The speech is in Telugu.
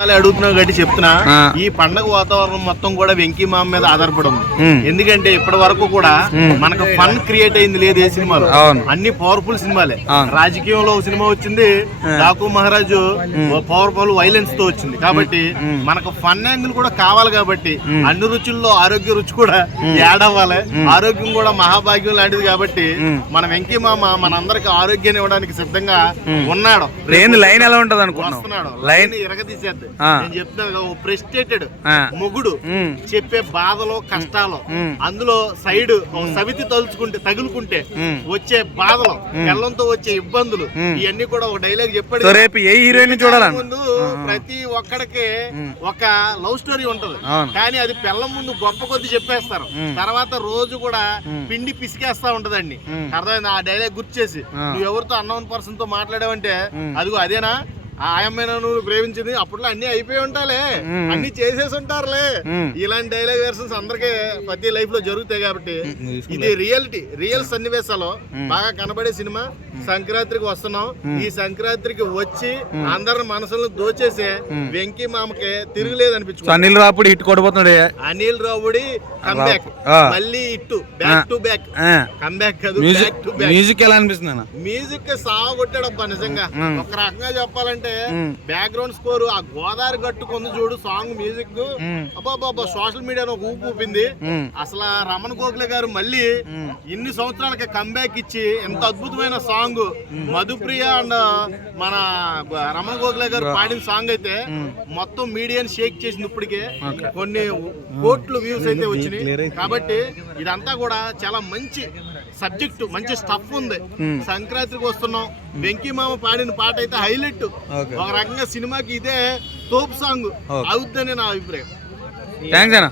అడుగుతున్నావు కాబట్టి చెప్తున్నా. ఈ పండగ వాతావరణం మొత్తం కూడా వెంకీ మామ మీద ఆధారపడి ఉంది. ఎందుకంటే ఇప్పటి వరకు కూడా మనకు ఫన్ క్రియేట్ అయింది లేదు ఏ సినిమాలు, అన్ని పవర్ఫుల్ సినిమాలే. రాజకీయంలో ఒక సినిమా వచ్చింది, డాకు మహారాజు పవర్ఫుల్ వైలెన్స్ తో వచ్చింది. కాబట్టి మనకు ఫన్ యాంగిల్ కూడా కావాలి. కాబట్టి అన్ని రుచుల్లో ఆరోగ్య రుచి కూడా యాడ్ అవ్వాలి. ఆరోగ్యం కూడా మహాభాగ్యం లాంటిది. కాబట్టి మన వెంకీ మామ మనందరికి ఆరోగ్యాన్ని ఇవ్వడానికి సిద్ధంగా ఉన్నాడు. లైన్ ఎలా ఉంటది అనుకుంటున్నాడు, లైన్ ఇరగదీసేద్ది. నేను చెప్తున్నాను, ప్రెస్టేటెడ్ మొగుడు చెప్పే బాధలు కష్టాలు, అందులో సైడ్ సవితి తగులుకుంటే వచ్చే బాధలు, పిల్లలతో వచ్చే ఇబ్బందులు, ఇవన్నీ కూడా ఒక డైలాగ్ చెప్పాడు. రేపు ఏ హీరోయిన్ చూడాలి ముందు ప్రతి ఒక్కడికి ఒక లవ్ స్టోరీ ఉంటది, కానీ అది పిల్లల ముందు గొప్ప కొద్ది చెప్పేస్తారు. తర్వాత రోజు కూడా పిండి పిసికేస్తా ఉంటదండి. అర్థమైంది? ఆ డైలాగ్ గుర్తు చేసి నువ్వు ఎవరితో అన్నోన్ పర్సన్ తో మాట్లాడావంటే అదిగో అదేనా ఆ అమ్మాయినా నువ్వు ప్రేమించింది, అప్పట్లో అన్ని అయిపోయి ఉంటాలే, అన్ని చేసేసి ఉంటారులే. ఇలాంటి డైలాగ్ వెర్షన్స్ అందరికీ ప్రతి లైఫ్ లో జరుగుతాయి. కాబట్టి ఇది రియాలిటీ, రియల్ సన్నివేశాలు బాగా కనబడే సినిమా. సంక్రాంతికి వస్తున్నాం. ఈ సంక్రాంతికి వచ్చి అందరి మనసులను దోచేసే వెంకీ మామకి తిరుగులేదు అనిపించుకో. అనిల్ రావుడి హిట్ కొట్టబోతున్నాడు. అనిల్ రావుడి కంబ్యాక్, మళ్ళీ ఇట్టు బ్యాక్ టు బ్యాక్ కంబ్యాక్ కాదు, బ్యాక్ టు బ్యాక్. మ్యూజిక్ ఎలా అనిపిస్తుంది? మ్యూజిక్ సాగు కొట్టాడబ్బా నిజంగా. ఒక రకంగా చెప్పాలంటే బ్యాక్గ్రౌండ్ స్కోర్, ఆ గోదావరి గట్టుకుంది చూడు సాంగ్, మ్యూజిక్ అబ్బాబ్బా సోషల్ మీడియాలో ఊపు ఊపింది. అసలు రమణ గోఖలే గారు మళ్ళీ ఇన్ని సంవత్సరాలకి కంబ్యాక్ ఇచ్చి ఎంత అద్భుతమైన సాంగ్ మధుప్రియ అండ్ మన రమణ గోఖలే గారు పాడిన సాంగ్ అయితే మొత్తం మీడియాని షేక్ చేసింది. ఇప్పటికే కొన్ని కోట్లు వ్యూస్ అయితే వచ్చినాయి. కాబట్టి ఇదంతా కూడా చాలా మంచి సబ్జెక్టు, మంచి స్టఫ్ ఉంది. సంక్రాంతికి వస్తున్నాం, వెంకీ మామ పాడిన పాట అయితే హైలైట్. ఒక రకంగా సినిమాకి ఇదే తోపు సాంగ్ అవుద్దని నా అభిప్రాయం. థాంక్స్ అన్న.